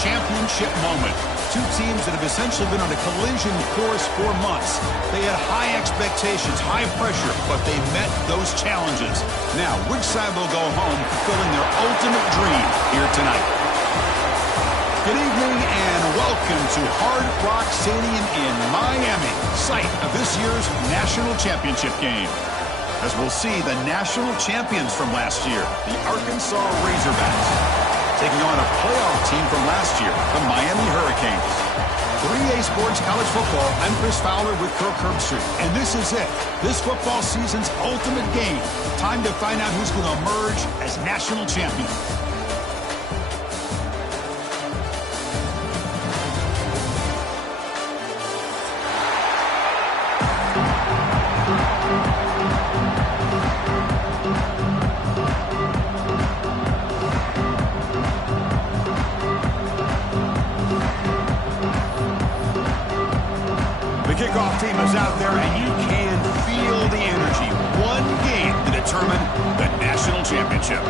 championship moment. Two teams that have essentially been on a collision course for months. They had high expectations, high pressure, but they met those challenges. Now, which side will go home fulfilling their ultimate dream here tonight? Good evening and welcome to Hard Rock Stadium in Miami, site of this year's national championship game. As we'll see, the national champions from last year, the Arkansas Razorbacks, taking on a playoff team from last year, the Miami Hurricanes. 3A Sports College Football, I'm Chris Fowler with Kirk Herbstreit, and this is it. This football season's ultimate game. Time to find out who's going to emerge as national champion. The kickoff team is out there, and you can feel the energy. One game to determine the national championship.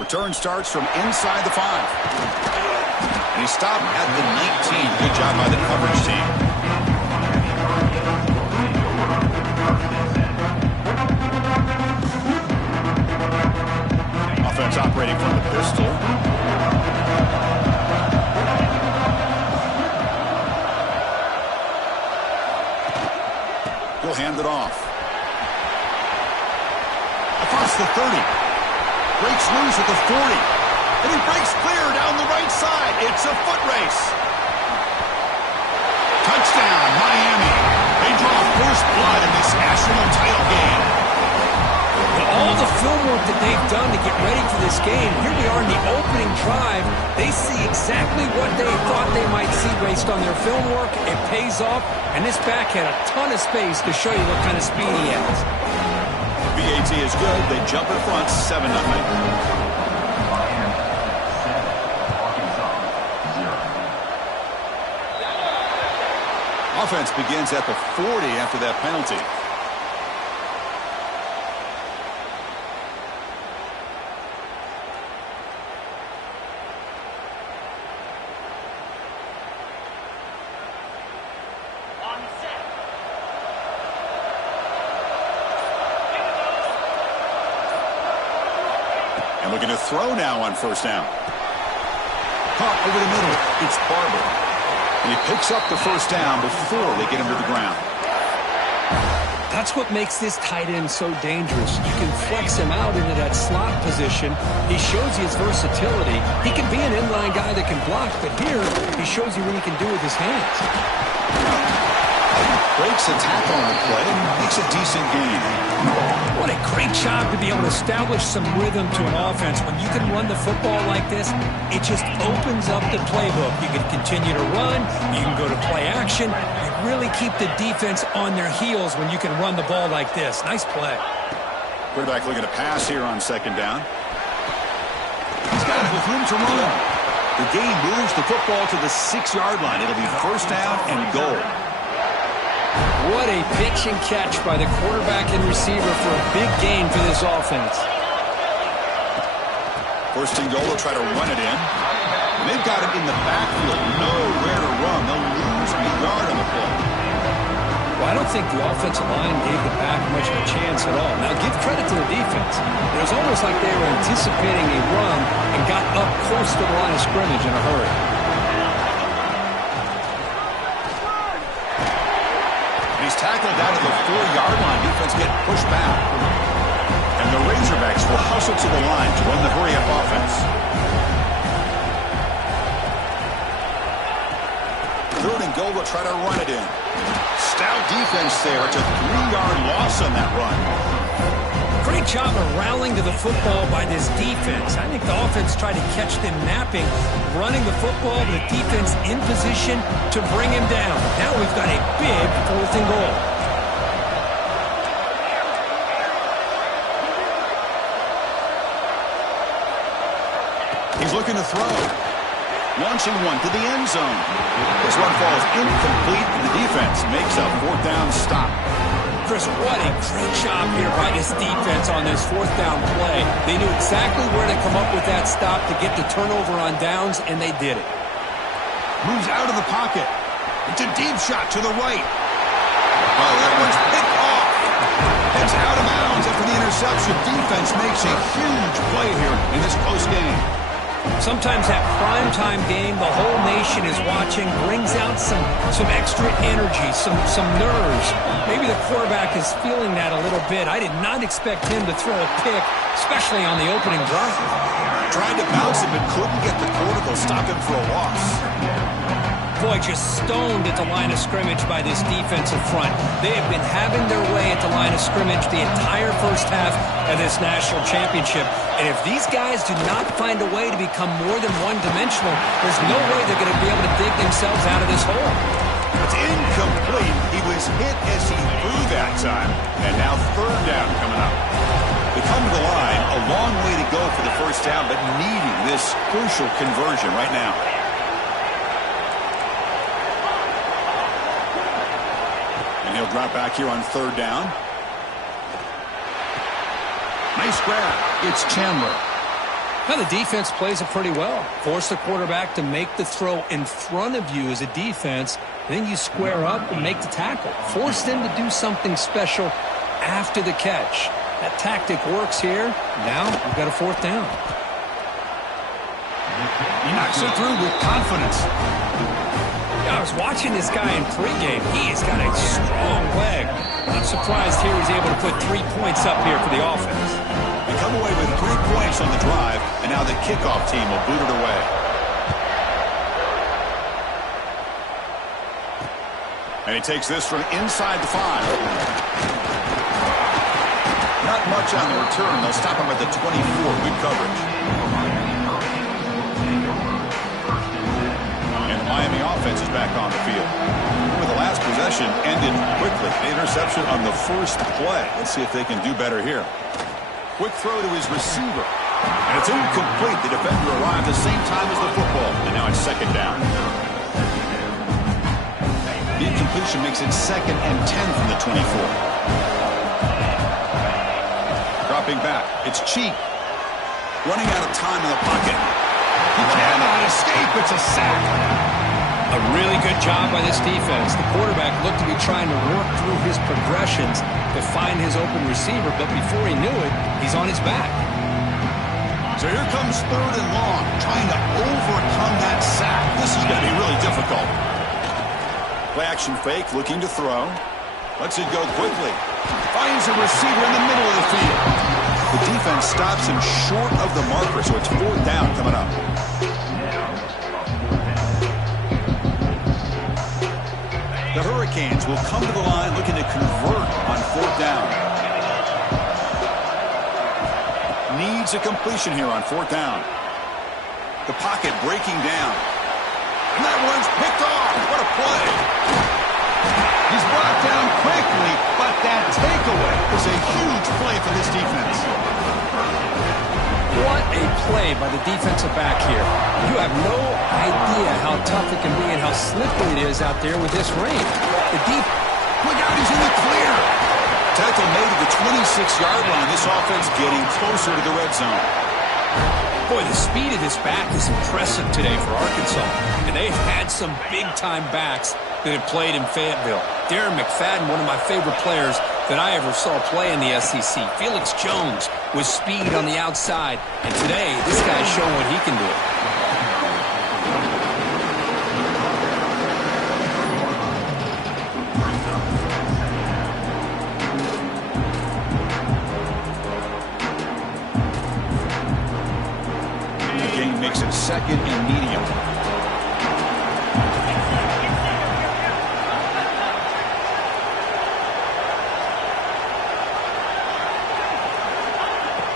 Return starts from inside the 5. And he stopped at the 19. Good job by the coverage team. Offense operating from the pistol. He'll hand it off. Across the 30. Breaks loose at the 40. And he breaks clear down the right side. It's a foot race. Touchdown, Miami. They draw first blood in this national title game. All the film work that they've done to get ready for this game, here we are in the opening drive. They see exactly what they thought they might see based on their film work. It pays off, and this back had a ton of space to show you what kind of speed he has. BAT is good. They jump in front, 7-0. Offense begins at the 40 after that penalty. And looking to throw now on first down. Caught over the middle. It's Barber. And he picks up the first down before they get him to the ground. That's what makes this tight end so dangerous. You can flex him out into that slot position. He shows you his versatility. He can be an inline guy that can block, but here he shows you what he can do with his hands. Breaks a tackle on the play. Makes a decent gain. What a great job to be able to establish some rhythm to an offense. When you can run the football like this, it just opens up the playbook. You can continue to run. You can go to play action. You really keep the defense on their heels when you can run the ball like this. Nice play. Quarterback looking to pass here on second down. He's got it with room to run. The game moves the football to the 6-yard line. It'll be first down and goal. What a pitch and catch by the quarterback and receiver for a big gain for this offense. First and goal, they'll try to run it in. And they've got it in the backfield. Nowhere to run. They'll lose a yard on the play. Well, I don't think the offensive line gave the back much of a chance at all. Now, give credit to the defense. It was almost like they were anticipating a run and got up close to the line of scrimmage in a hurry. He's tackled out of the 4-yard line. Defense getting pushed back. And the Razorbacks will hustle to the line to run the hurry-up offense. Third and goal, will try to run it in. Stout defense there. It's a 3-yard loss on that run. Great job of rallying to the football by this defense. I think the offense tried to catch them napping, running the football, the defense in position to bring him down. Now we've got a big 4th and goal. He's looking to throw. launching one to the end zone. This one falls incomplete, and the defense makes a fourth down stop. Chris, what a great job here by this defense on this fourth down play. They knew exactly where to come up with that stop to get the turnover on downs, and they did it. Moves out of the pocket. It's a deep shot to the right. Oh, that one's picked off. It's out of bounds after the interception. Defense makes a huge play here in this close game. Sometimes that primetime game, the whole nation is watching, brings out some extra energy, some nerves. Maybe the quarterback is feeling that a little bit. I did not expect him to throw a pick, especially on the opening drive. Tried to bounce it, but couldn't get the quarter to stop him for a loss. Boy, just stoned at the line of scrimmage by this defensive front. They have been having their way at the line of scrimmage the entire first half of this national championship. And if these guys do not find a way to become more than one-dimensional, there's no way they're going to be able to dig themselves out of this hole. It's incomplete. He was hit as he threw that time. And now third down coming up. They come to the line, a long way to go for the first down, but needing this crucial conversion right now. And he'll drop back here on third down. Nice grab. It's Chandler. Now the defense plays it pretty well. Force the quarterback to make the throw in front of you as a defense. Then you square up and make the tackle. Force them to do something special after the catch. That tactic works here. Now we've got a fourth down. He knocks it through with confidence. I was watching this guy in pregame. He has got a strong leg. I'm surprised here he's able to put 3 points up here for the offense. They come away with 3 points on the drive, and now the kickoff team will boot it away. And he takes this from inside the 5. Not much on the return. They'll stop him at the 24. Good coverage. And the Miami offense is back on the field. With the last possession ended quickly. The interception on the first play. Let's see if they can do better here. Quick throw to his receiver. And it's incomplete. The defender arrived at the same time as the football. And now it's second down. The incompletion makes it 2nd and 10 from the 24. Dropping back. It's Cheek. Running out of time in the pocket. He cannot escape. It's a sack. A really good job by this defense. The quarterback looked to be trying to work through his progressions to find his open receiver, but before he knew it, he's on his back. So here comes third and long, trying to overcome that sack. This is going to be really difficult. Play action fake, looking to throw. Lets it go quickly. Finds a receiver in the middle of the field. The defense stops him short of the marker, so it's fourth down coming up. The Hurricanes will come to the line looking to convert on fourth down. Needs a completion here on fourth down. The pocket breaking down. And that one's picked off. What a play. He's brought down quickly, but that takeaway is a huge play for this defense. What a play by the defensive back here. You have no idea how tough it can be and how slippery it is out there with this rain. Look out, he's in the clear. Tackle made at the 26-yard line. This offense getting closer to the red zone. Boy, the speed of this back is impressive today for Arkansas. And they've had some big-time backs that have played in Fayetteville. Darren McFadden, one of my favorite players that I ever saw play in the SEC. Felix Jones with speed on the outside. And today, this guy's showing what he can do. The game makes it 2nd and medium.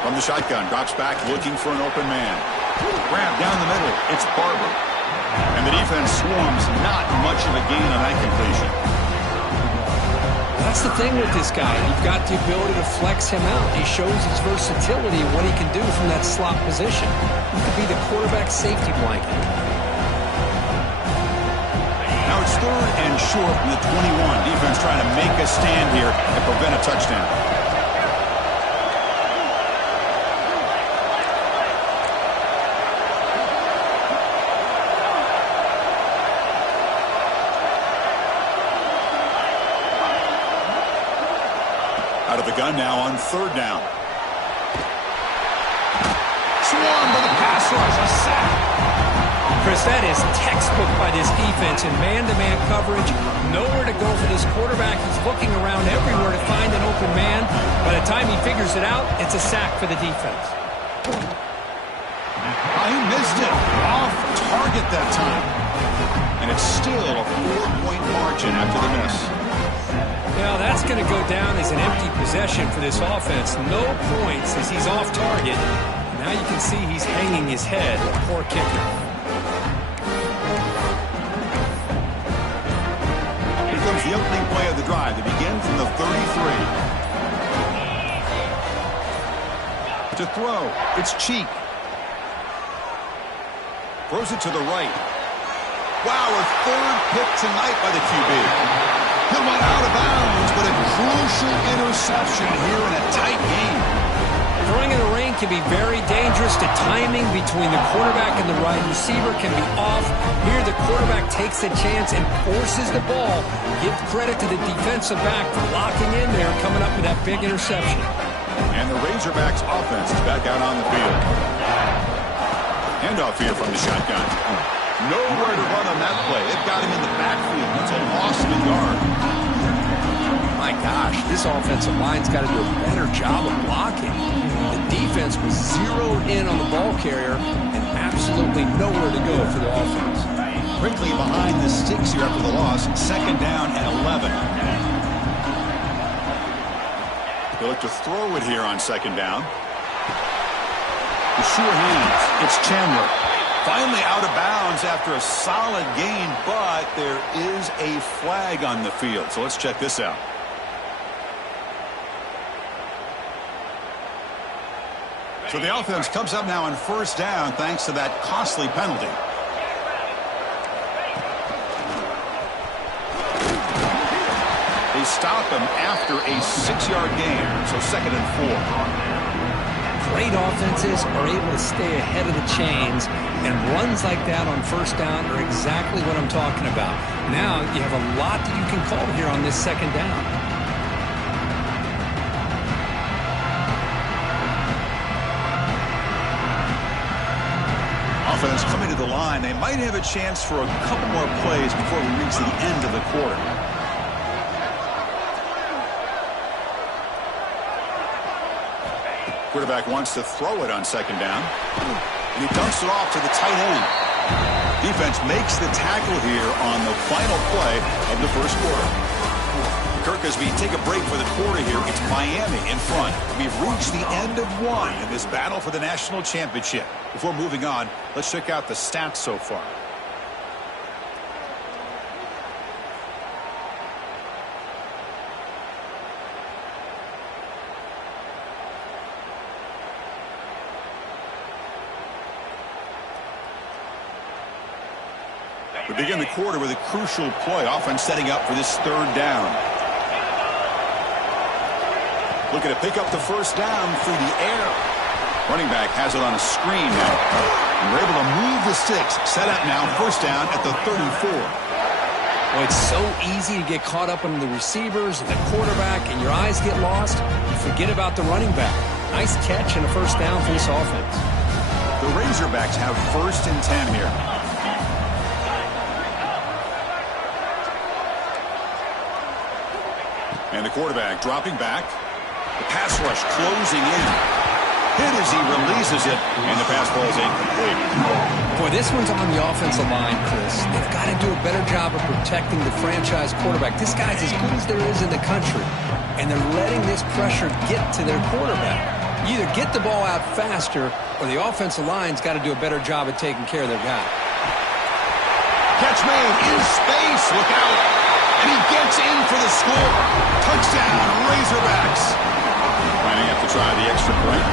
From the shotgun, drops back, looking for an open man. Grab down the middle. It's Barber. And the defense swarms. Not much of a gain on that completion. That's the thing with this guy. You've got the ability to flex him out. He shows his versatility and what he can do from that slot position. He could be the quarterback safety blanket. It's 3rd and short from the 21. Defense trying to make a stand here and prevent a touchdown. Out of the gun now on 3rd down. Swarmed by the pass rush. A sack. Chris, that is textbook by this defense in man-to-man coverage. Nowhere to go for this quarterback. He's looking around everywhere to find an open man. By the time he figures it out, it's a sack for the defense. He missed it. Off target that time. And it's still a 4-point margin after the miss. Now that's going to go down as an empty possession for this offense. No points as he's off target. Now you can see he's hanging his head. Poor kicker. Here comes the opening play of the drive. They begin from the 33. To throw, it's Cheek. Throws it to the right. Wow, a 3rd pick tonight by the QB. He'll run out of bounds, but a crucial interception here in a tight game. Throwing in the rain can be very dangerous. The timing between the quarterback and the wide receiver can be off. Here the quarterback takes a chance and forces the ball. Give credit to the defensive back for locking in there, coming up with that big interception. And the Razorbacks offense is back out on the field. Handoff here from the shotgun. Nowhere to run on that play. They've got him in the backfield. It's a loss of a yard. My gosh, this offensive line's got to do a better job of blocking. The defense was zeroed in on the ball carrier and absolutely nowhere to go for the offense. Quickly behind the sticks here after the loss. 2nd down and 11. They look to throw it here on 2nd down. The sure hands. It's Chandler. Finally out of bounds after a solid gain, but there is a flag on the field. So let's check this out. So the offense comes up now on 1st down thanks to that costly penalty. They stop him after a 6-yard gain, so 2nd and 4. Great offenses are able to stay ahead of the chains, and runs like that on 1st down are exactly what I'm talking about. Now you have a lot that you can call here on this 2nd down. Offense coming to the line. They might have a chance for a couple more plays before we reach the end of the quarter. Quarterback wants to throw it on 2nd down. And he dumps it off to the tight end. Defense makes the tackle here on the final play of the 1st quarter. Kirk, as we take a break for the quarter here, it's Miami in front. We've reached the end of one in this battle for the national championship. Before moving on, let's check out the stats so far. We begin the quarter with a crucial play. Offense setting up for this 3rd down. Looking to pick up the 1st down through the air. Running back has it on a screen now. And we're able to move the sticks. Set up now, 1st down at the 34. Well, it's so easy to get caught up on the receivers and the quarterback, and your eyes get lost. You forget about the running back. Nice catch and a 1st down for this offense. The Razorbacks have 1st and 10 here. And the quarterback dropping back. The pass rush closing in. Hit as he releases it, and the pass ball is incomplete. Boy, this one's on the offensive line, Chris. They've got to do a better job of protecting the franchise quarterback. This guy's as good as there is in the country, and they're letting this pressure get to their quarterback. You either get the ball out faster, or the offensive line's got to do a better job of taking care of their guy. Catch made in space. Look out. And he gets in for the score. Touchdown, Razorbacks. Might have to try the extra point.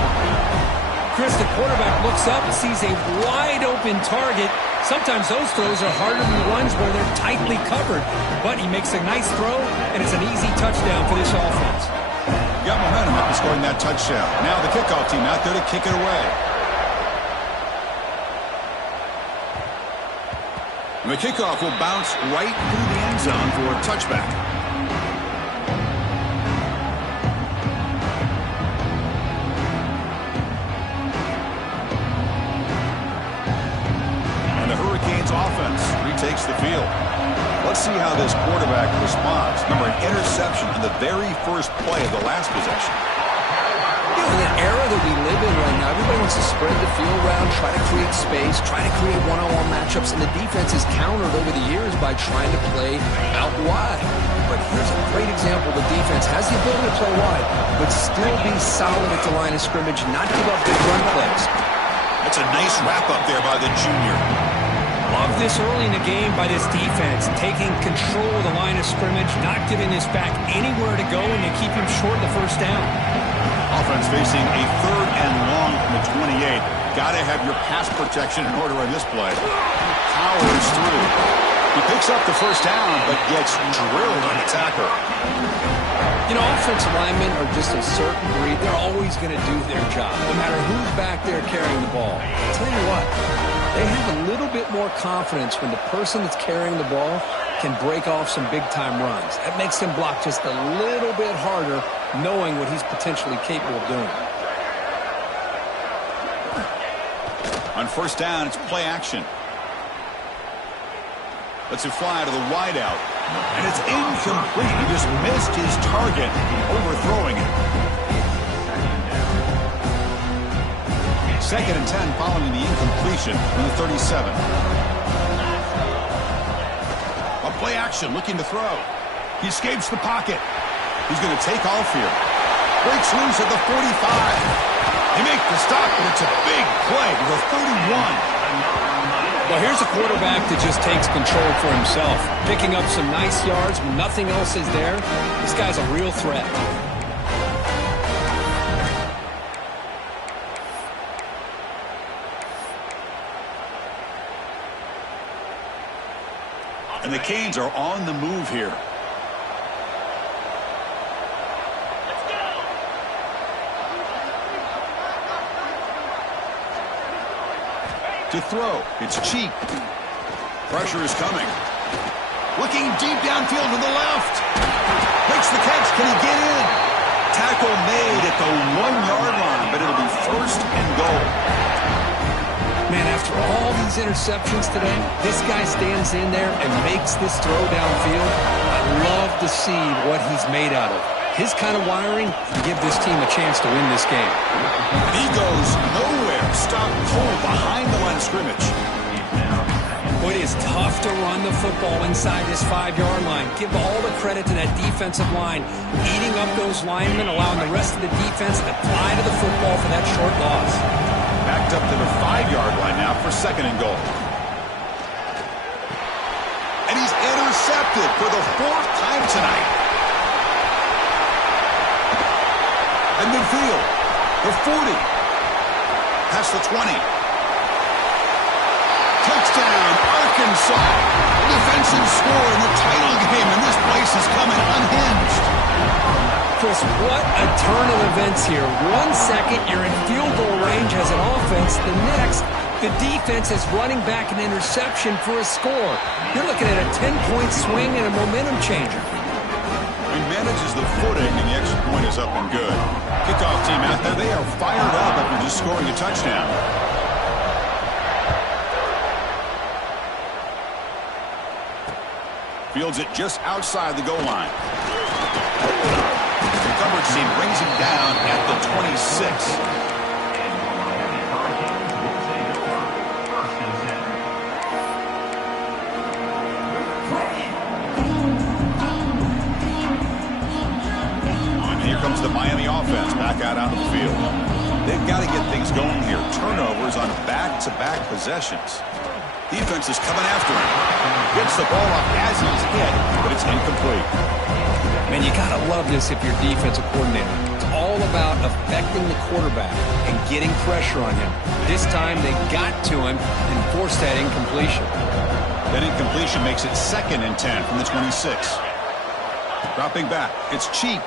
Chris, the quarterback looks up and sees a wide-open target. Sometimes those throws are harder than the ones where they're tightly covered. But he makes a nice throw, and it's an easy touchdown for this offense. Got momentum after scoring that touchdown. Now the kickoff team out there to kick it away. And the kickoff will bounce right through the end zone for a touchback. Offense retakes the field. Let's see how this quarterback responds. Remember, an interception on the very first play of the last possession. You know, in the era that we live in right now, everybody wants to spread the field around, try to create space, try to create one-on-one matchups, and the defense is countered over the years by trying to play out wide. But here's a great example. The defense has the ability to play wide, but still be solid at the line of scrimmage, not give up big run plays. That's a nice wrap-up there by the junior. Love this early in the game by this defense, taking control of the line of scrimmage, not giving this back anywhere to go, and they keep him short of the first down. Offense facing a 3rd and long from the 28. Got to have your pass protection in order on this play. Powers through. He picks up the first down, but gets drilled on the tackle. You know, offensive linemen are just a certain breed. They're always going to do their job, no matter who's back there carrying the ball. I'll tell you what, they have a little bit more confidence when the person that's carrying the ball can break off some big-time runs. That makes them block just a little bit harder, knowing what he's potentially capable of doing. On first down, it's play action. Lets it fly to the wideout. And it's incomplete. He just missed his target, overthrowing it. 2nd and 10 following the incompletion from the 37. A play action looking to throw. He escapes the pocket. He's going to take off here. Breaks loose at the 45. He makes the stop, but it's a big play to the 31. Well, here's a quarterback that just takes control for himself, picking up some nice yards when nothing else is there. This guy's a real threat. And the Canes are on the move here. To throw, it's cheap. Pressure is coming. Looking deep downfield to the left. Makes the catch. Can he get in? Tackle made at the 1-yard line, but it'll be 1st and goal. Man, after all these interceptions today, this guy stands in there and makes this throw downfield. I love to see what he's made out of. His kind of wiring can give this team a chance to win this game. He goes nowhere. Stop cold behind the line of scrimmage. Boy, it is tough to run the football inside this 5-yard line. Give all the credit to that defensive line, eating up those linemen, allowing the rest of the defense to fly to the football for that short loss. Backed up to the 5-yard line now for 2nd and goal. And he's intercepted for the 4th time tonight. At midfield, the 40, past the 20. Touchdown, Arkansas. The defensive score in the title game, and this place is coming unhinged. Chris, what a turn of events here. 1 second, you're in field goal range as an offense. The next, the defense is running back an interception for a score. You're looking at a 10-point swing and a momentum changer. He manages the footing, and the extra point is up and good. Kickoff team out there, they are fired up after just scoring a touchdown. Fields it just outside the goal line. The coverage team brings him down at the 26. Comes the Miami offense back out onto the field. They've got to get things going here. Turnovers on back-to-back possessions. Defense is coming after him. Gets the ball up as he's hit, but it's incomplete. Man, you got to love this if you're defensive coordinator. It's all about affecting the quarterback and getting pressure on him. This time they got to him and forced that incompletion. That incompletion makes it 2nd and 10 from the 26. Dropping back, it's Cheek.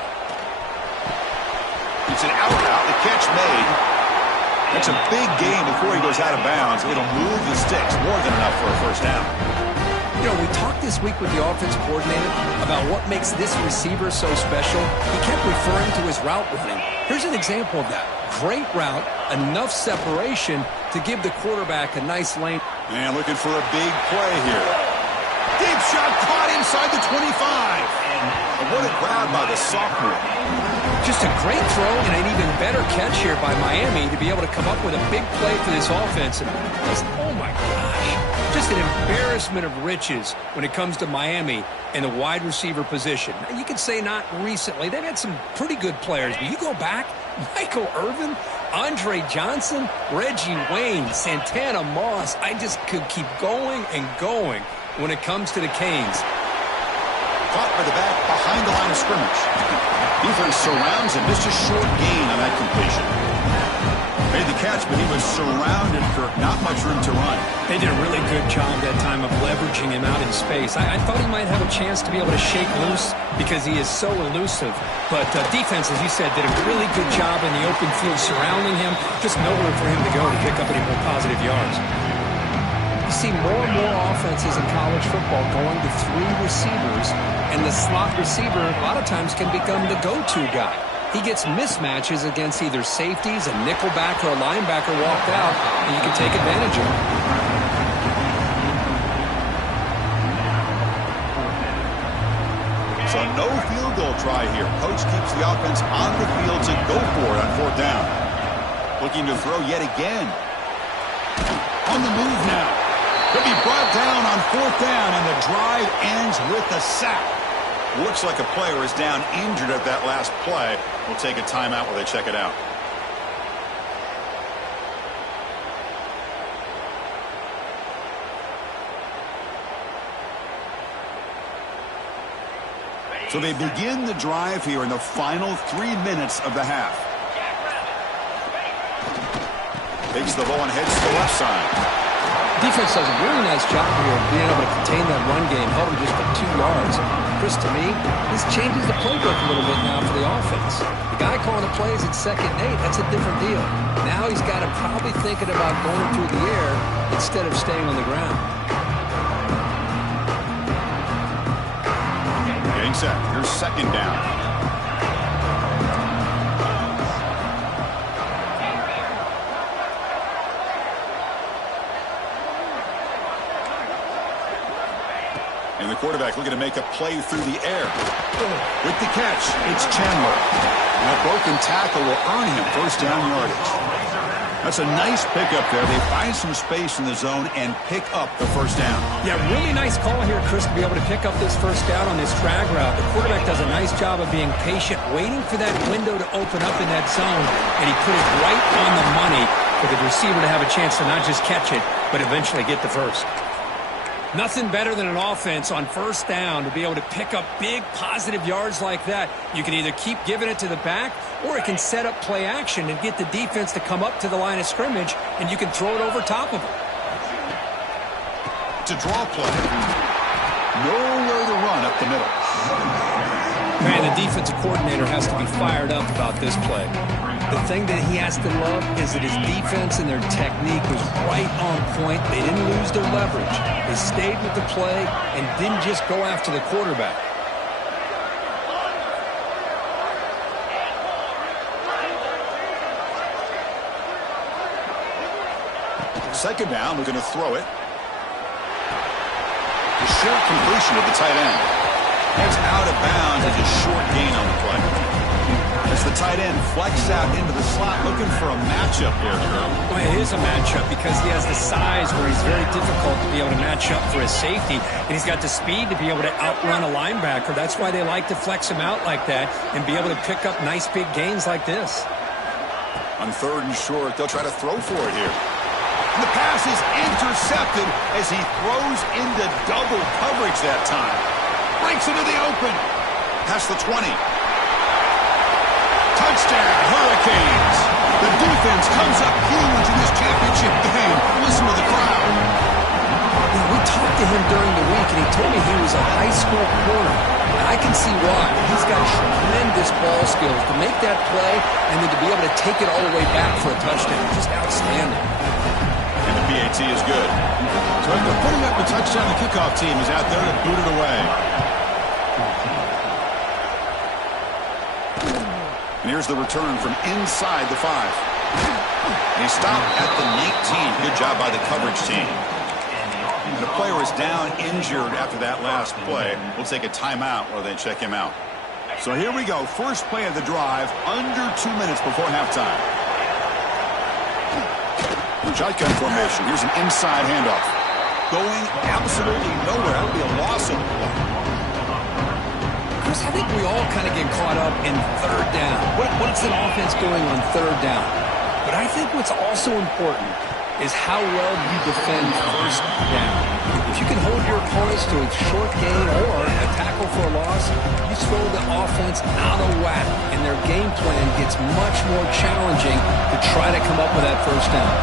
It's an out route, the catch made. That's a big gain before he goes out of bounds. It'll move the sticks, more than enough for a first down. You know, we talked this week with the offense coordinator about what makes this receiver so special. He kept referring to his route running. Here's an example of that. Great route, enough separation to give the quarterback a nice lane. And looking for a big play here. Deep shot caught inside the 25. And what a grab by the sophomore. Just a great throw and an even better catch here by Miami to be able to come up with a big play for this offense. And just, oh my gosh. Just an embarrassment of riches when it comes to Miami and the wide receiver position. Now, you could say not recently. They've had some pretty good players, but you go back, Michael Irvin, Andre Johnson, Reggie Wayne, Santana Moss. I just could keep going and going when it comes to the Canes. Caught by the back behind the line of scrimmage. Defense surrounds him. Just a short gain on that completion. Made the catch, but he was surrounded for not much room to run. They did a really good job that time of leveraging him out in space. I thought he might have a chance to be able to shake loose because he is so elusive. But defense, as you said, did a really good job in the open field surrounding him. Just nowhere for him to go to pick up any more positive yards. You see more and more offenses in college football going to 3 receivers, and the slot receiver a lot of times can become the go-to guy. He gets mismatches against either safeties, a nickelback, or a linebacker walked out, and you can take advantage of it. So no field goal try here. Coach keeps the offense on the field to go for it on 4th down. Looking to throw yet again. On the move now. He'll be brought down on 4th down, and the drive ends with a sack. Looks like a player is down injured at that last play. We'll take a timeout while they check it out. So they begin the drive here in the final 3 minutes of the half. Takes the ball and heads to the left side. Defense does a really nice job here of being able to contain that run game, held him just for 2 yards. Chris, to me, this changes the playbook a little bit now for the offense. The guy calling the plays at 2nd and 8, that's a different deal. Now he's got to probably thinking about going through the air instead of staying on the ground. Getting set. Here's 2nd down. And the quarterback looking to make a play through the air. With the catch, it's Chandler. And a broken tackle will earn him 1st down yardage. That's a nice pickup there. They find some space in the zone and pick up the 1st down. Yeah, really nice call here, Chris, to be able to pick up this 1st down on this drag route. The quarterback does a nice job of being patient, waiting for that window to open up in that zone, and he put it right on the money for the receiver to have a chance to not just catch it, but eventually get the first. Nothing better than an offense on 1st down to be able to pick up big positive yards like that. You can either keep giving it to the back, or it can set up play action and get the defense to come up to the line of scrimmage, and you can throw it over top of them. To draw play. Nowhere to run up the middle. Man, the defensive coordinator has to be fired up about this play. The thing that he has to love is that his defense and their technique was right on point. They didn't lose their leverage. They stayed with the play and didn't just go after the quarterback. 2nd down, looking to throw it. The short completion of the tight end. Heads out of bounds as a short gain on the play. As the tight end flex out into the slot, looking for a matchup there, Curl. Well, it is a matchup because he has the size where he's very difficult to be able to match up for his safety, and he's got the speed to be able to outrun a linebacker. That's why they like to flex him out like that and be able to pick up nice big gains like this. On 3rd and short, they'll try to throw for it here. And the pass is intercepted as he throws into double coverage that time. Breaks into the open. Past the 20. Touchdown, Hurricanes. The defense comes up huge in this championship game. Listen to the crowd. Yeah, we talked to him during the week, and he told me he was a high school corner. And I can see why. He's got tremendous ball skills to make that play and then to be able to take it all the way back for a touchdown. Just outstanding. And the PAT is good. So if they're putting up the touchdown, the kickoff team is out there to boot it away. And here's the return from inside the 5. And he stopped at the 19. Good job by the coverage team. And the player is down injured after that last play. We'll take a timeout while they check him out. So here we go. First play of the drive, under 2 minutes before halftime. Shotgun formation. Here's an inside handoff. Going absolutely nowhere. That would be a loss of the play. Chris, I think we all kind of get caught up in third down. What's an offense doing on third down? But I think what's also important is how well you defend first down. If you can hold your opponents to a short gain or a tackle for a loss, you throw the offense out of whack, and their game plan gets much more challenging to try to come up with that first down.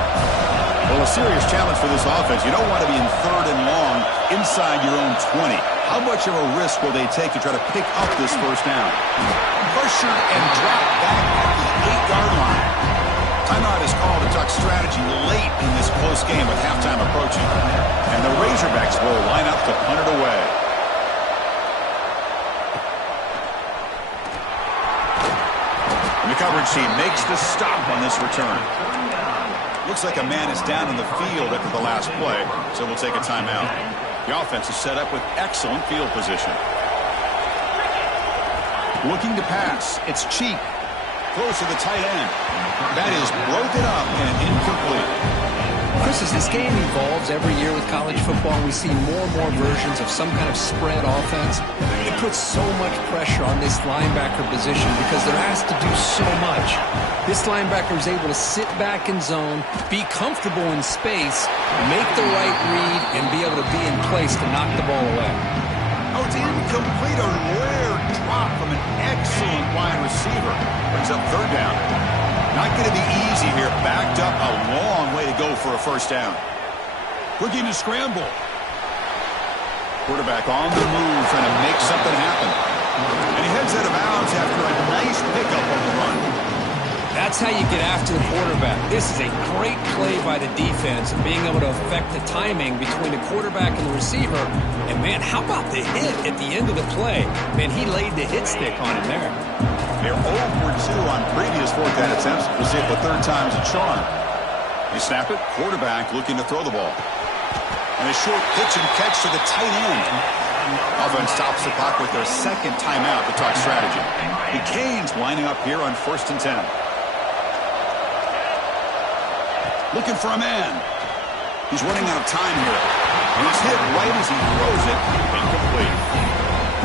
Well, a serious challenge for this offense. You don't want to be in third and long inside your own 20. How much of a risk will they take to try to pick up this first down? Pressured and dropped back at the 8-yard line. Timeout is called to talk strategy late in this close game with halftime approaching. And the Razorbacks will line up to punt it away. And the coverage team makes the stop on this return. Looks like a man is down in the field after the last play, so we'll take a timeout. The offense is set up with excellent field position. Looking to pass. It's Cheek. Close to the tight end. That is broken up and incomplete. Chris, as this game evolves every year with college football, we see more and more versions of some kind of spread offense. It puts so much pressure on this linebacker position because they're asked to do so much. This linebacker is able to sit back in zone, be comfortable in space, make the right read, and be able to be in place to knock the ball away. Oh, it's incomplete. A rare drop from an excellent wide receiver. Brings up third down. Not going to be easy here. Backed up a long way to go for a first down. Looking to scramble. Quarterback on the move, trying to make something happen. And he heads out of bounds after a nice pickup on the run. That's how you get after the quarterback. This is a great play by the defense and being able to affect the timing between the quarterback and the receiver. And, man, how about the hit at the end of the play? Man, he laid the hit stick on him there. They're 0 for 2 on previous fourth down attempts. We'll see if the third time's a charm. They snap it. Quarterback looking to throw the ball. And a short pitch and catch to the tight end. Offense stops the clock with their second timeout to talk strategy. The Canes lining up here on 1st and 10. Looking for a man. He's running out of time here. And he's hit right as he throws it. Incomplete.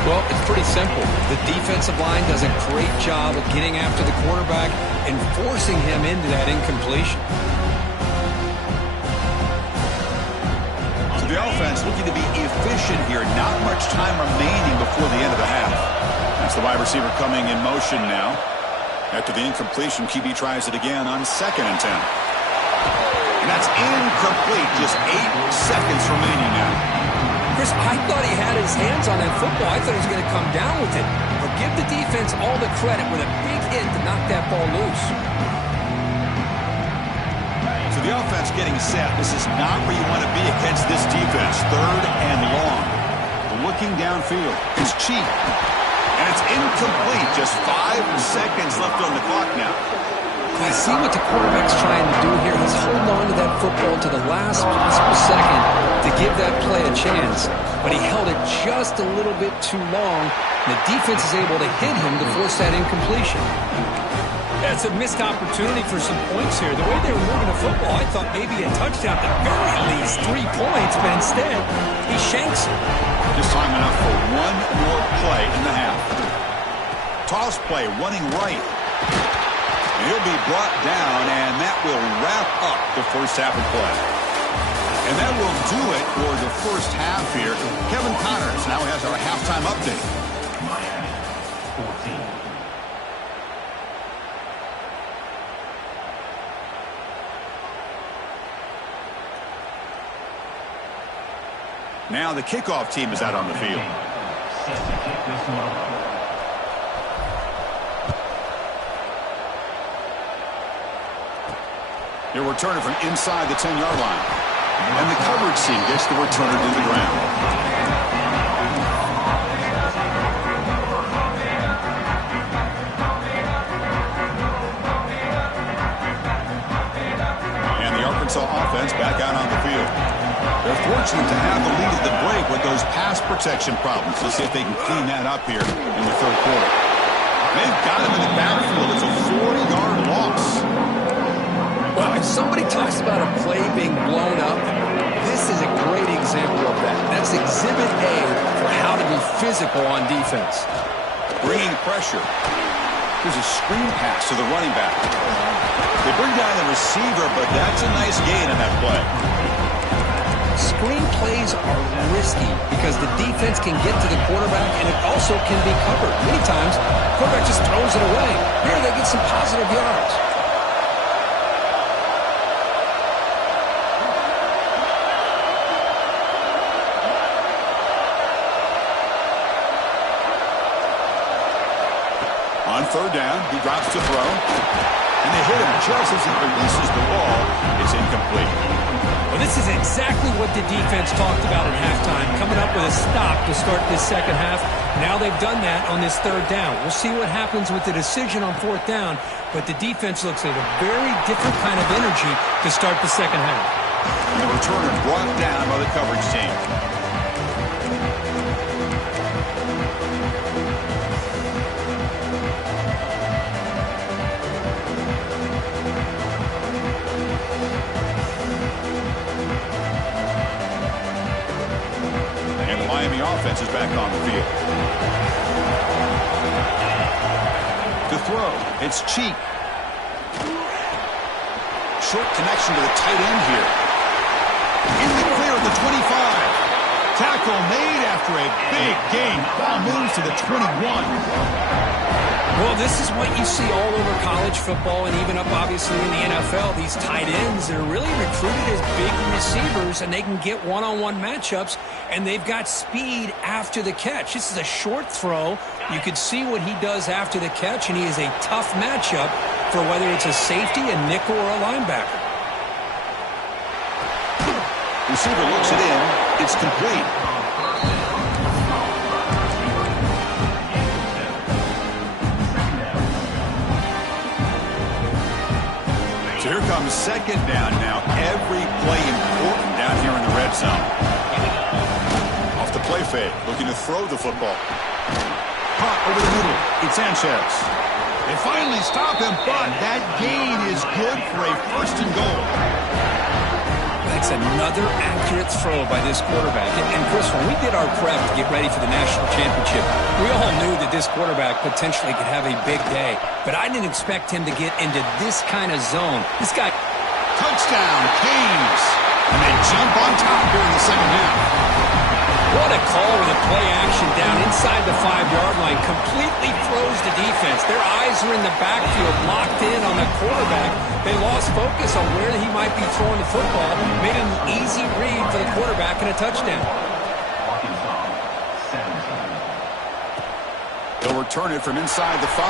Well, it's pretty simple. The defensive line does a great job of getting after the quarterback and forcing him into that incompletion. So the offense looking to be efficient here. Not much time remaining before the end of the half. That's the wide receiver coming in motion now. After the incompletion, QB tries it again on 2nd and 10. And that's incomplete. Just 8 seconds remaining now. Chris, I thought he had his hands on that football. I thought he was going to come down with it. But give the defense all the credit with a big hit to knock that ball loose. So the offense getting set. This is not where you want to be against this defense. 3rd and long. Looking downfield. It's Cheek. And it's incomplete. Just 5 seconds left on the clock now. I see what the quarterback's trying to do here. He's holding on to that football to the last possible second to give that play a chance. But he held it just a little bit too long. The defense is able to hit him to force that incompletion. That's a missed opportunity for some points here. The way they were moving the football, I thought maybe a touchdown, at the very least 3 points, but instead, he shanks it. Just time enough for one more play in the half. Toss play, running right. He'll be brought down, and that will wrap up the first half of play. And that will do it for the first half here. Kevin Connors now has our halftime update. Now the kickoff team is out on the field. Your returner from inside the 10-yard line. And the coverage team gets the returner to the ground. And the Arkansas offense back out on the field. They're fortunate to have the lead at the break with those pass protection problems. Let's see if they can clean that up here in the third quarter. They've got him in the backfield. It's a 40-yard loss. Well, if somebody talks about a play being blown up, this is a great example of that. That's exhibit A for how to be physical on defense. Bringing pressure. Here's a screen pass to the running back. They bring down the receiver, but that's a nice gain in that play. Screen plays are risky because the defense can get to the quarterback and it also can be covered. Many times, the quarterback just throws it away. Here they get some positive yards. On third down, he drops to throw. And they hit him just as he releases the ball. It's incomplete. Well, this is exactly what the defense talked about at halftime, coming up with a stop to start this second half. Now they've done that on this third down. We'll see what happens with the decision on fourth down, but the defense looks like a very different kind of energy to start the second half. And the returner brought down by the coverage team. Offense is back on the field. To throw, it's Cheek. Short connection to the tight end here. In the clear at the 25. Tackle made after a big gain. Ball moves to the 21. Well, this is what you see all over college football and even up, obviously, in the NFL. These tight ends that are really recruited as big receivers, and they can get one-on-one matchups, and they've got speed after the catch. This is a short throw. You could see what he does after the catch, and he is a tough matchup for whether it's a safety, a nickel, or a linebacker. Receiver looks it in. It's complete. So here comes second down now. Every play important down here in the red zone. Off the play fake, looking to throw the football. Caught over the middle. It's Sanchez. They finally stop him, but that gain is good for a first and goal. That's another accurate throw by this quarterback. And Chris, when we did our prep to get ready for the national championship, we all knew that this quarterback potentially could have a big day. But I didn't expect him to get into this kind of zone. This guy... Touchdown, Canes. And they jump on top here in the second half. What a call with a play action down inside the 5-yard line. Completely throws the defense. Their eyes were in the backfield, locked in on the quarterback. They lost focus on where he might be throwing the football. Made an easy read for the quarterback and a touchdown. They'll return it from inside the 5.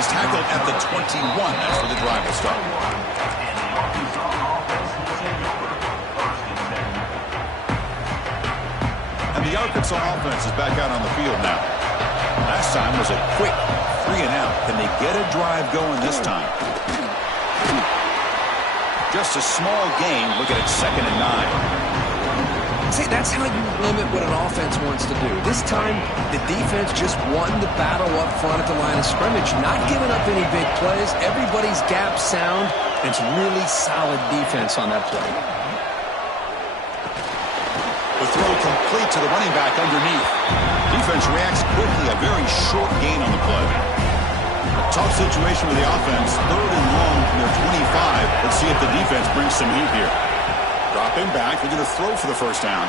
He's tackled at the 21. That's where the drive will start. And the Arkansas offense is back out on the field now. Last time was a quick 3-and-out. Can they get a drive going this time? Just a small gain. Looking at 2nd and 9. See, that's how you limit what an offense wants to do. This time, the defense just won the battle up front at the line of scrimmage, not giving up any big plays. Everybody's gap sound. It's really solid defense on that play. The throw complete to the running back underneath. Defense reacts quickly. A very short gain on the play. Tough situation with the offense. 3rd and long from their 25. Let's see if the defense brings some heat here. Dropping back, they're going to throw for the first down.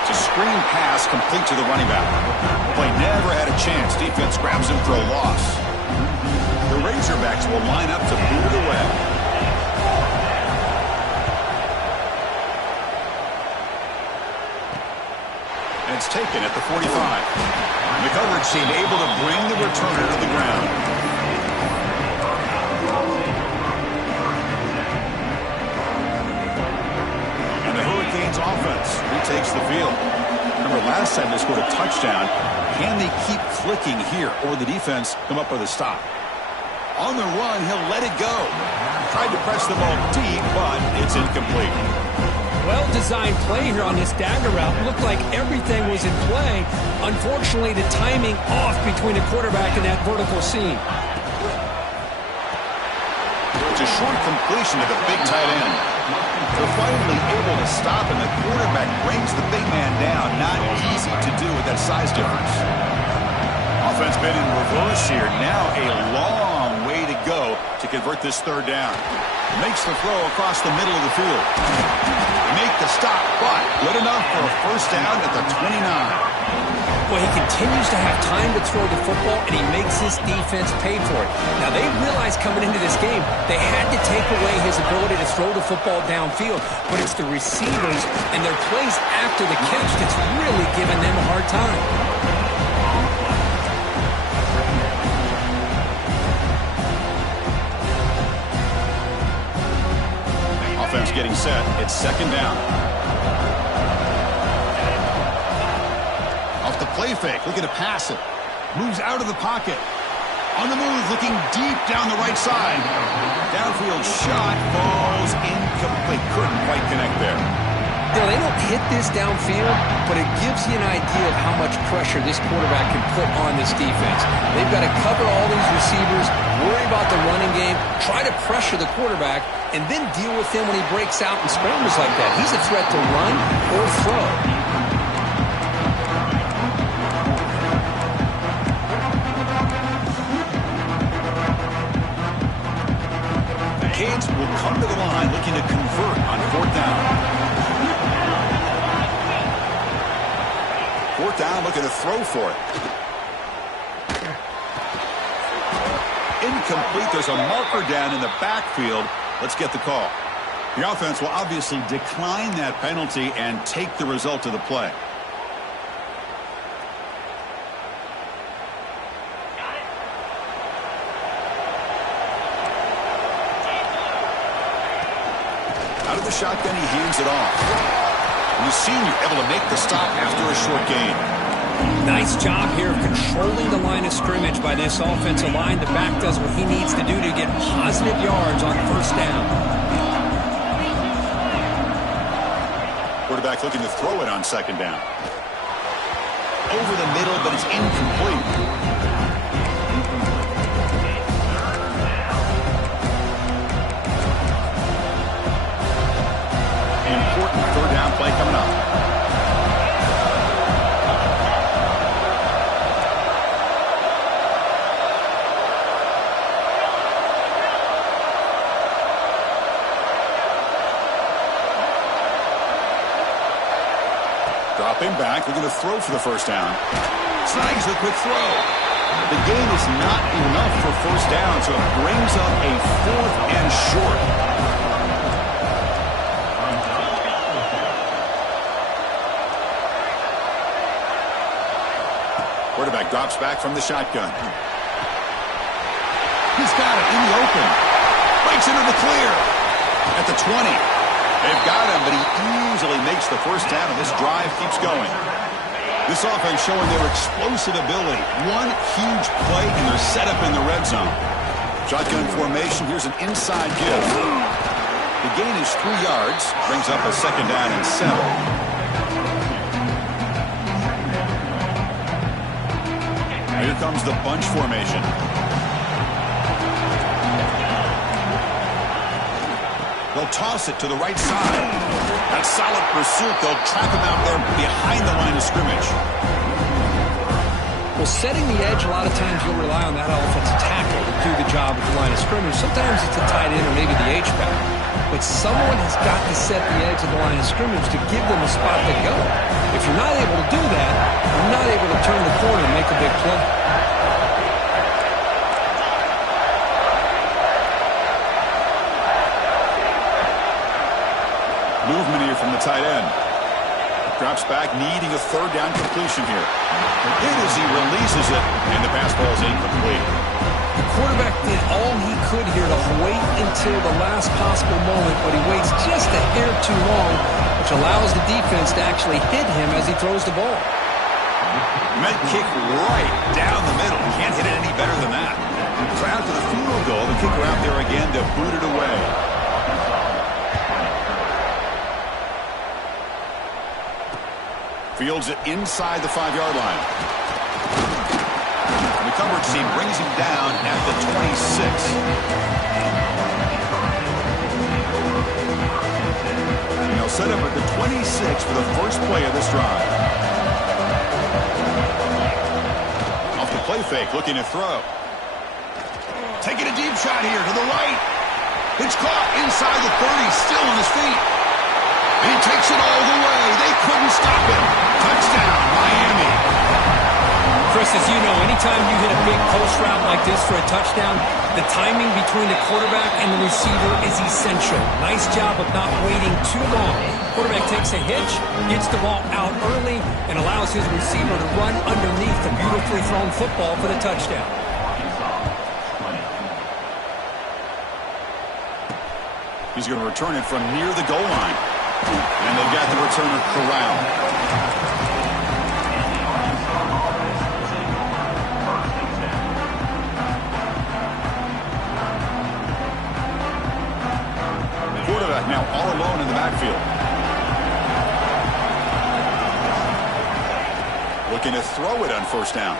It's a screen pass complete to the running back. Play never had a chance. Defense grabs him for a loss. The Razorbacks will line up to boot it away. it's taken at the 45. And the coverage team able to bring the returner to the ground. And the Hurricanes offense retakes the field. Remember, last time they scored a touchdown. Can they keep clicking here, or the defense come up with a stop? On the run, he'll let it go. Tried to press the ball deep, but it's incomplete. Well-designed play here on this dagger route. Looked like everything was in play. Unfortunately, the timing off between the quarterback and that vertical seam. It's a short completion to the big tight end. They're finally able to stop, and the quarterback brings the big man down. Not easy to do with that size difference. Offense been in reverse here. Now a long way to go to convert this third down. Makes the throw across the middle of the field. Make the stop, but good enough for a first down at the 29. Well, he continues to have time to throw the football, and he makes his defense pay for it. Now, they realized coming into this game they had to take away his ability to throw the football downfield, but it's the receivers and their plays after the catch that's really giving them a hard time. Offense getting set. It's second down. Off the play fake. Looking to pass it. Moves out of the pocket. On the move, looking deep down the right side. Downfield shot falls incomplete. Couldn't quite connect there. You know, they don't hit this downfield, but it gives you an idea of how much pressure this quarterback can put on this defense. They've got to cover all these receivers, worry about the running game, try to pressure the quarterback, and then deal with him when he breaks out and scrambles like that. He's a threat to run or throw. The Canes will come to the line looking to convert on fourth down. Fourth down, looking to throw for it. Incomplete. There's a marker down in the backfield. Let's get the call. The offense will obviously decline that penalty and take the result of the play. Out of the shotgun, he hands it off. And the senior able to make the stop after a short gain. Nice job here of controlling the line of scrimmage by this offensive line. The back does what he needs to do to get positive yards on first down. Quarterback looking to throw it on second down. Over the middle, but it's incomplete. Important third down play coming up. Dropping back, looking to throw for the first down. Snags the quick throw. The gain is not enough for first down, so it brings up a fourth and short. Quarterback drops back from the shotgun. He's got it in the open. Breaks into the clear. At the 20. They've got him, but he easily makes the first down, and this drive keeps going. This offense showing their explosive ability. One huge play, and they're set up in the red zone. Shotgun formation. Here's an inside give. The gain is 3 yards. Brings up a second down and 7. Here comes the bunch formation. They'll toss it to the right side. That solid pursuit. They'll trap him out there behind the line of scrimmage. Well, setting the edge, a lot of times you'll rely on that offensive tackle to do the job at the line of scrimmage. Sometimes it's a tight end or maybe the H-back. But someone has got to set the edge of the line of scrimmage to give them a spot to go. If you're not able to do that, you're not able to turn the corner and make a big play. Movement here from the tight end. Drops back, needing a third down completion here. Hit as he releases it, and the pass ball is incomplete. The quarterback did all he could here to wait until the last possible moment, but he waits just a hair too long, which allows the defense to actually hit him as he throws the ball. Meant kick right down the middle. Can't hit it any better than that. So after the field goal, the kicker out there again to boot it away. Fields it inside the 5-yard line. The coverage team brings him down at the 26. And they'll set up at the 26 for the first play of this drive. Off the play fake, looking to throw. Taking a deep shot here to the right. It's caught inside the 30, still on his feet. And he takes it all the way. They couldn't stop him. Touchdown, Miami. Chris, as you know, anytime you hit a big post route like this for a touchdown, the timing between the quarterback and the receiver is essential. Nice job of not waiting too long. Quarterback takes a hitch, gets the ball out early, and allows his receiver to run underneath the beautifully thrown football for the touchdown. He's going to return it from near the goal line. And they've got the returner corralled. Quarterback now all alone in the backfield. Looking to throw it on first down.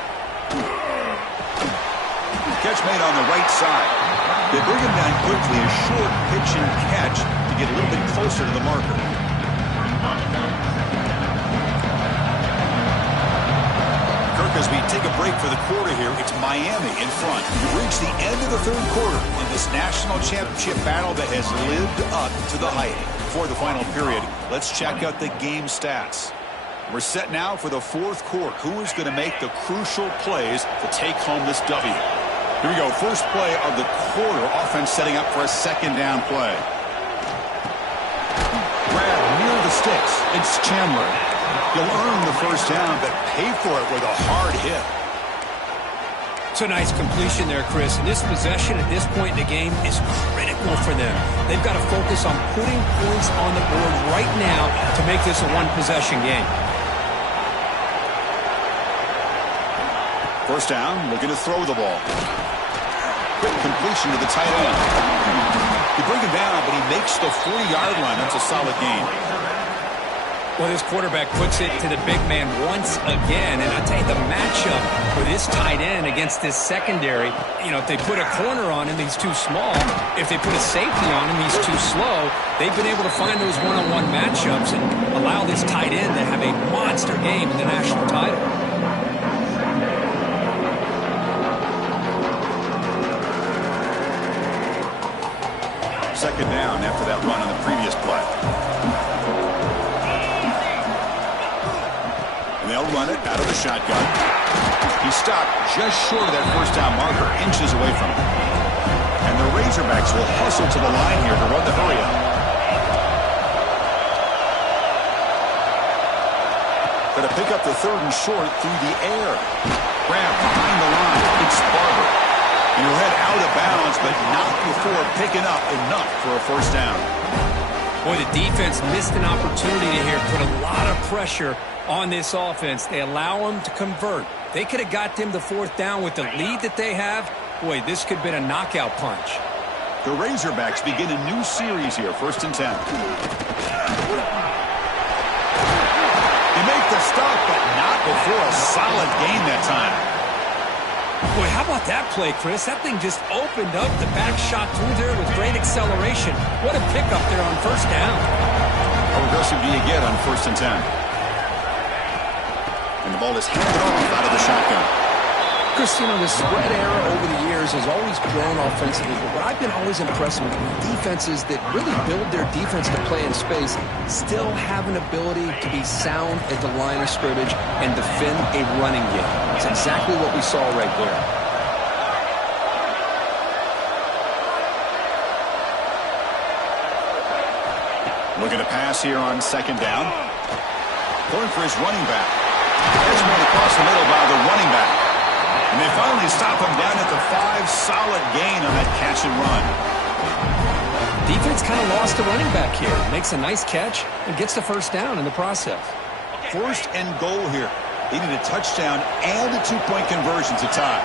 Catch made on the right side. They bring him down quickly, a short pitch and catch to get a little bit closer to the marker. Kirk, as we take a break for the quarter here, it's Miami in front. We've reached the end of the third quarter in this national championship battle that has lived up to the hype. Before the final period, let's check out the game stats. We're set now for the fourth quarter. Who is going to make the crucial plays to take home this W? Here we go. First play of the quarter. Offense setting up for a second down play. Grab near the sticks. It's Chandler. He'll earn the first down, but pay for it with a hard hit. It's a nice completion there, Chris. And this possession at this point in the game is critical for them. They've got to focus on putting points on the board right now to make this a one-possession game. First down, looking to throw the ball. Quick completion to the tight end. They bring him down, but he makes the 40-yard line. That's a solid gain. Well, this quarterback puts it to the big man once again. And I'll tell you, the matchup for this tight end against this secondary, you know, if they put a corner on him, he's too small. If they put a safety on him, he's too slow. They've been able to find those one-on-one matchups and allow this tight end to have a monster game in the national title. Second down after that run on the previous play. And they'll run it out of the shotgun. He stopped just short of that first down marker, inches away from it. And the Razorbacks will hustle to the line here to run the hurry up. Going to pick up the third and short through the air. Grab behind the line. It's Barber. And he'll head out of bounds, but not before picking up enough for a first down. Boy, the defense missed an opportunity here, put a lot of pressure on this offense. They allow them to convert. They could have got them the fourth down with the lead that they have. Boy, this could have been a knockout punch. The Razorbacks begin a new series here, 1st and 10. They make the stop, but not before a solid gain that time. Boy, how about that play, Chris? That thing just opened up the back shot through there with great acceleration. What a pickup there on first down. How aggressive do you get on 1st and 10? And the ball is handed off out of the shotgun. Chris, you know, the spread era over the years has always grown offensively, but what I've been always impressed with defenses that really build their defense to play in space still have an ability to be sound at the line of scrimmage and defend a running game. It's exactly what we saw right there. Looking to pass here on second down. Going for his running back. There's one across the middle by the running back. And they finally stop him down at the 5. Solid gain on that catch and run. Defense kind of lost a running back here. Makes a nice catch and gets the first down in the process. First and goal here. They need a touchdown and a 2-point conversion to tie.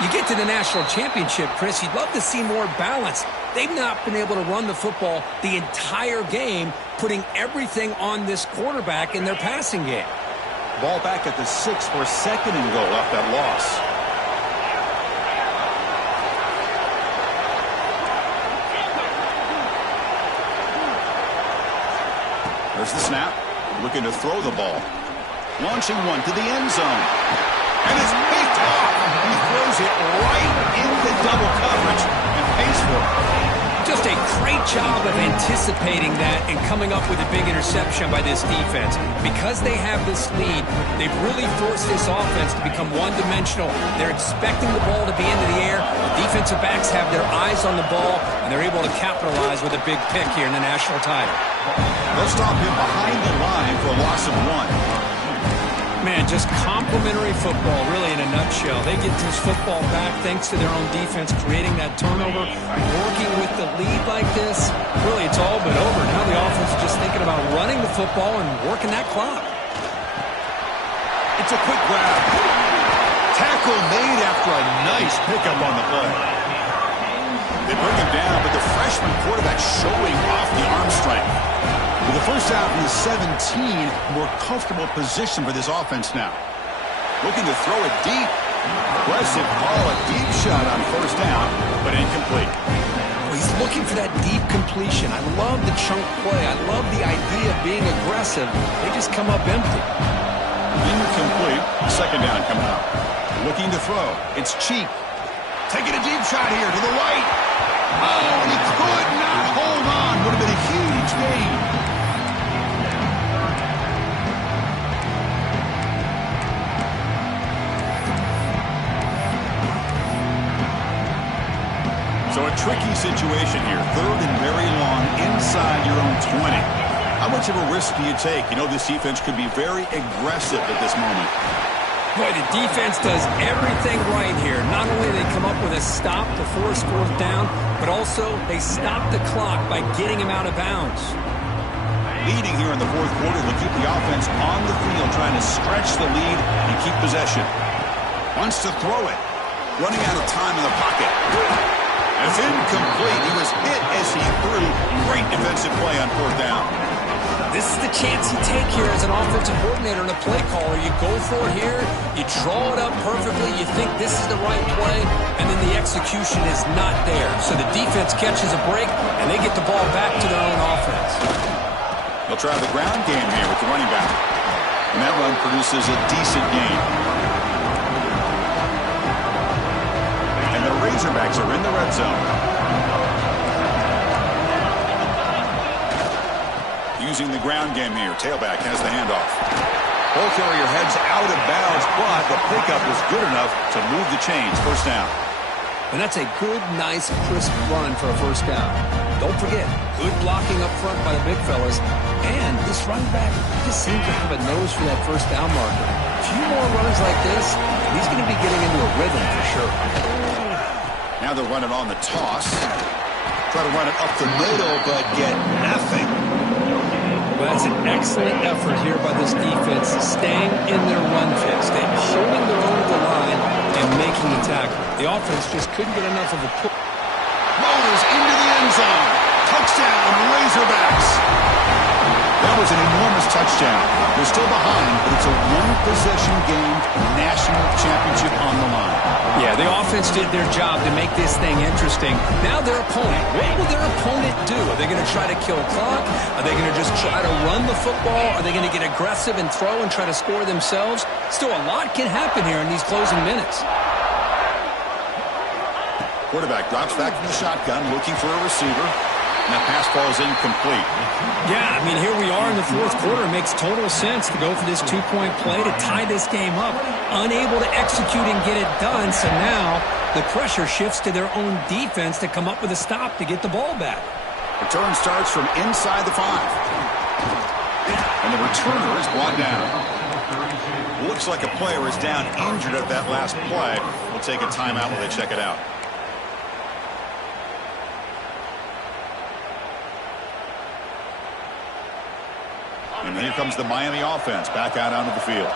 You get to the national championship, Chris, you'd love to see more balance. They've not been able to run the football the entire game, putting everything on this quarterback in their passing game. Ball back at the 6 for second and goal off that loss. There's the snap. Looking to throw the ball. Launching one to the end zone. And it's picked off. He throws it right into double coverage and pays for it. Just a great job of anticipating that and coming up with a big interception by this defense. Because they have this lead, they've really forced this offense to become one-dimensional. They're expecting the ball to be into the air. The defensive backs have their eyes on the ball, and they're able to capitalize with a big pick here in the national title. They'll stop him behind the line for a loss of 1. Man, just complimentary football, really, in a nutshell. They get this football back thanks to their own defense, creating that turnover, working with the lead like this. Really, it's all but over. Now the offense is just thinking about running the football and working that clock. It's a quick grab. Tackle made after a nice pickup on the play. They bring him down, but the freshman quarterback showing off the arm strength. With the first out in the 17, more comfortable position for this offense now. Looking to throw it deep. Aggressive call, a deep shot on first down, but incomplete. He's looking for that deep completion. I love the chunk play. I love the idea of being aggressive. They just come up empty. Incomplete. Second down coming up. Looking to throw. It's Cheek. Taking a deep shot here to the right. Oh, he could not hold on. Would have been a huge gain. So a tricky situation here. Third and very long inside your own 20. How much of a risk do you take? You know this defense could be very aggressive at this moment. Boy, the defense does everything right here. Not only do they come up with a stop to force fourth down, but also they stop the clock by getting him out of bounds. Leading here in the fourth quarter, they'll keep the offense on the field, trying to stretch the lead and keep possession. Wants to throw it. Running out of time in the pocket. It's incomplete. He was hit as he threw. Great defensive play on fourth down. This is the chance you take here as an offensive coordinator and a play caller. You go for it here. You draw it up perfectly. You think this is the right play, and then the execution is not there. So the defense catches a break, and they get the ball back to their own offense. They'll try the ground game here with the running back. And that run produces a decent gain. And the Razorbacks are in the red zone. Using the ground game here. Tailback has the handoff. Ball carrier heads out of bounds, but the pickup is good enough to move the chains. First down. And that's a good, nice, crisp run for a first down. Don't forget, good blocking up front by the big fellas. And this running back just seems to have a nose for that first down marker. A few more runs like this, he's going to be getting into a rhythm for sure. Now they'll run it on the toss. Try to run it up the middle, but get nothing. Well, that's an excellent effort here by this defense, staying in their run fix. They're holding their own at the line and making the tackle. The offense just couldn't get enough of a push. Motors into the end zone. Touchdown, Razorbacks. That was an enormous touchdown. They're still behind, but it's a one-possession game, national championship on the line. Yeah, the offense did their job to make this thing interesting. Now their opponent. What will their opponent do? Are they going to try to kill clock? Are they going to just try to run the football? Are they going to get aggressive and throw and try to score themselves? Still, a lot can happen here in these closing minutes. Quarterback drops back from the shotgun, looking for a receiver. And that pass ball is incomplete. Yeah, I mean, here we are in the fourth quarter. It makes total sense to go for this two-point play to tie this game up. Unable to execute and get it done, so now the pressure shifts to their own defense to come up with a stop to get the ball back. Return starts from inside the 5. And the returner is brought down. Looks like a player is down injured at that last play. We'll take a timeout while they check it out. And here comes the Miami offense back out onto the field.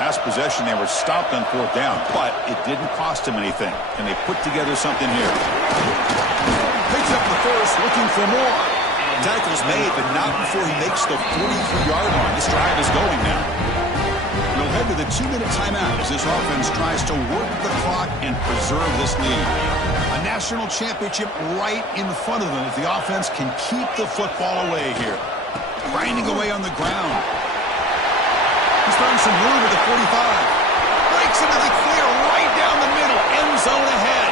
Last possession, they were stopped on 4th down, but it didn't cost them anything. And they put together something here. Picks up the first, looking for more. Tackle's made, but not before he makes the 43-yard line. This drive is going now. We'll head to the 2-minute timeout as this offense tries to work the clock and preserve this lead. A national championship right in front of them if the offense can keep the football away here. Grinding away on the ground. He's found some room at the 45. Breaks into the clear right down the middle. End zone ahead.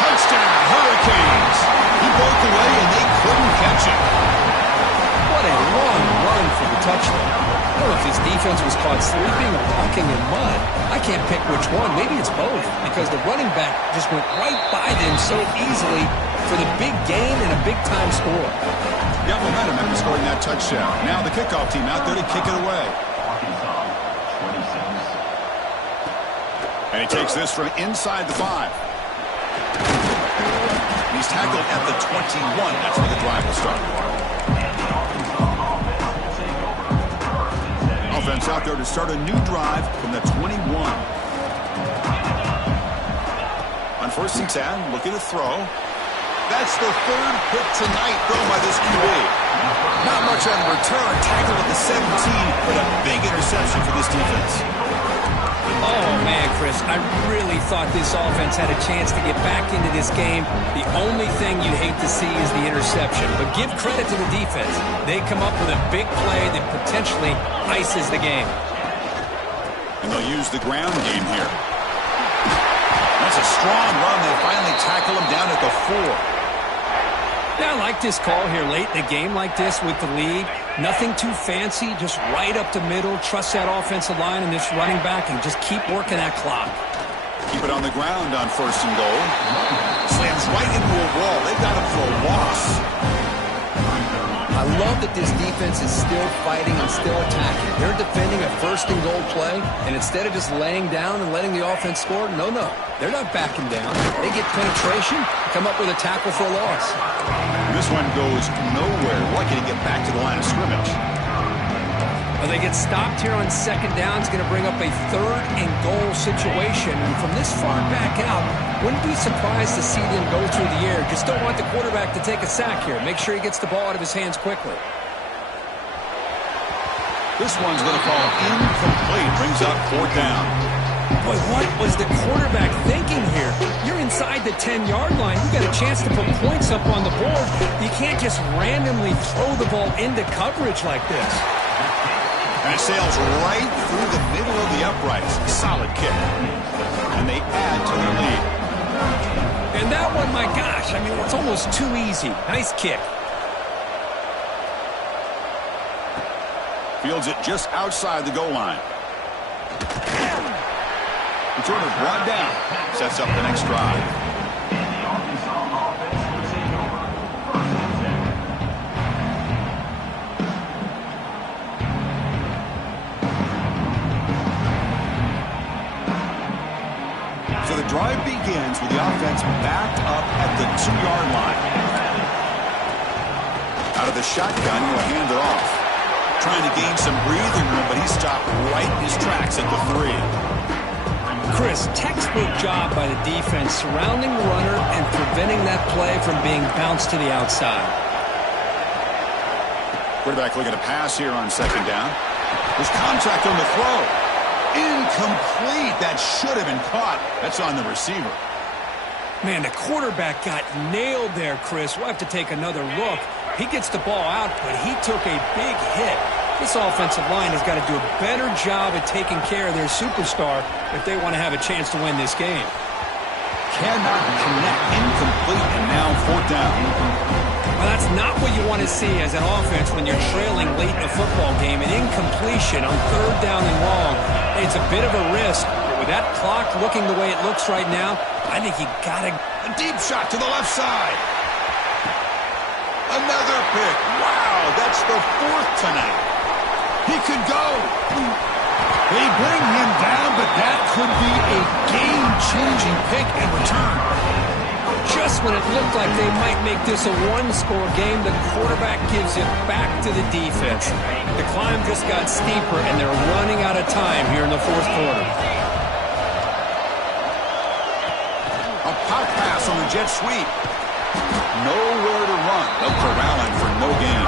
Touchdown, Hurricanes. He broke away and they couldn't catch him. What a long run for the touchdown. I don't know if his defense was caught sleeping or walking in mud. I can't pick which one. Maybe it's both because the running back just went right by them so easily for the big gain and a big-time score. Got momentum after scoring that touchdown. Now the kickoff team out there to kick it away. And he takes this from inside the 5. He's tackled at the 21. That's where the drive will start. Offense out there to start a new drive from the 21. On 1st and 10, looking to throw. That's the 3rd pick tonight thrown by this QB. Not much on the return. Tackled at the 17, but a big interception for this defense. Oh, man, Chris, I really thought this offense had a chance to get back into this game. The only thing you'd hate to see is the interception. But give credit to the defense. They come up with a big play that potentially ices the game. And they'll use the ground game here. That's a strong run. They finally tackle him down at the 4. Yeah, I like this call here late in a game like this with the lead. Nothing too fancy, just right up the middle. Trust that offensive line and this running back and just keep working that clock. Keep it on the ground on 1st and goal. Slams right into a wall. They got him for a loss. I love that this defense is still fighting and still attacking. They're defending a 1st and goal play, and instead of just laying down and letting the offense score, no. They're not backing down. They get penetration, come up with a tackle for a loss. This one goes nowhere. Lucky to get back to the line of scrimmage. Well, they get stopped here on 2nd down. It's going to bring up a 3rd and goal situation. And from this far back out, wouldn't be surprised to see them go through the air. Just don't want the quarterback to take a sack here. Make sure he gets the ball out of his hands quickly. This one's going to fall incomplete. Brings up 4th down. Boy, what was the quarterback thinking here? You're inside the 10-yard line. You got a chance to put points up on the board. You can't just randomly throw the ball into coverage like this. And it sails right through the middle of the uprights. Solid kick. And they add to their lead. And that one, my gosh, I mean, it's almost too easy. Nice kick. Fields it just outside the goal line. Returner brought down. Sets up the next drive. So the drive begins with the offense backed up at the 2-yard line. Out of the shotgun, he'll hand it off. Trying to gain some breathing room, but he stopped right in his tracks at the 3. Chris, textbook job by the defense surrounding the runner and preventing that play from being bounced to the outside. Quarterback looking to pass here on 2nd down. There's contact on the throw. Incomplete. That should have been caught. That's on the receiver. Man, the quarterback got nailed there, Chris. We'll have to take another look. He gets the ball out, but he took a big hit. This offensive line has got to do a better job at taking care of their superstar if they want to have a chance to win this game. Cannot connect. Incomplete, and now 4th down. Well, that's not what you want to see as an offense when you're trailing late in a football game. An incompletion on 3rd down and long. It's a bit of a risk, but With that clock looking the way it looks right now, I think you got to... A deep shot to the left side. Another pick. Wow, that's the 4th tonight. He could go. They bring him down, but that could be a game-changing pick in return. Just when it looked like they might make this a one-score game, the quarterback gives it back to the defense. The climb just got steeper, and they're running out of time here in the 4th quarter. A pop pass on the jet sweep. Nowhere to run. They'll corral him for no gain.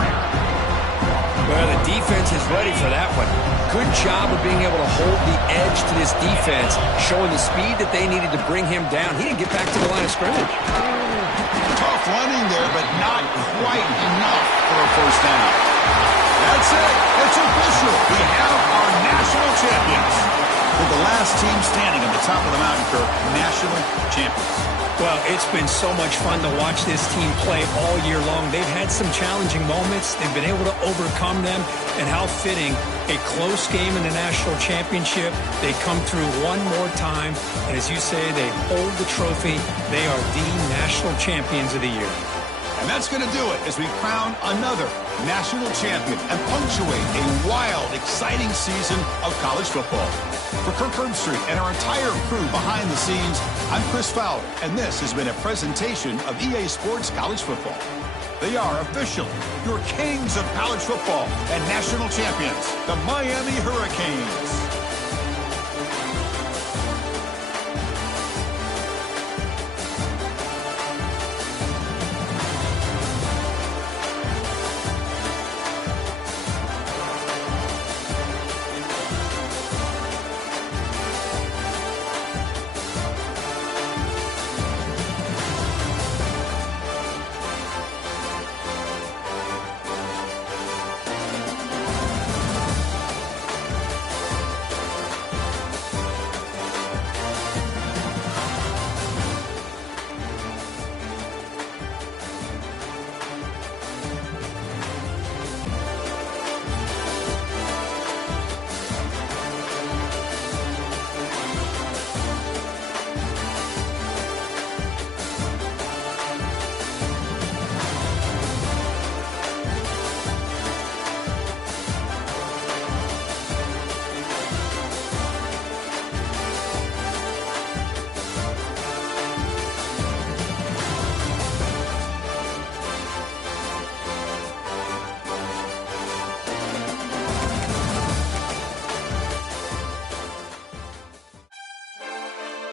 Well, the defense is ready for that one. Good job of being able to hold the edge to this defense, showing the speed that they needed to bring him down. He didn't get back to the line of scrimmage. Tough running there, but not quite enough for a first down. That's it. It's official. We have our national champions. With the last team standing at the top of the mountain, Kirk, national champions. Well, it's been so much fun to watch this team play all year long. They've had some challenging moments. They've been able to overcome them. And how fitting, a close game in the national championship. They come through one more time. And as you say, they hold the trophy. They are the national champions of the year. And that's going to do it as we crown another national champion and punctuate a wild, exciting season of college football. For Kirk Herbstreit and our entire crew behind the scenes, I'm Chris Fowler, and this has been a presentation of EA Sports College Football. They are officially your kings of college football and national champions, the Miami Hurricanes.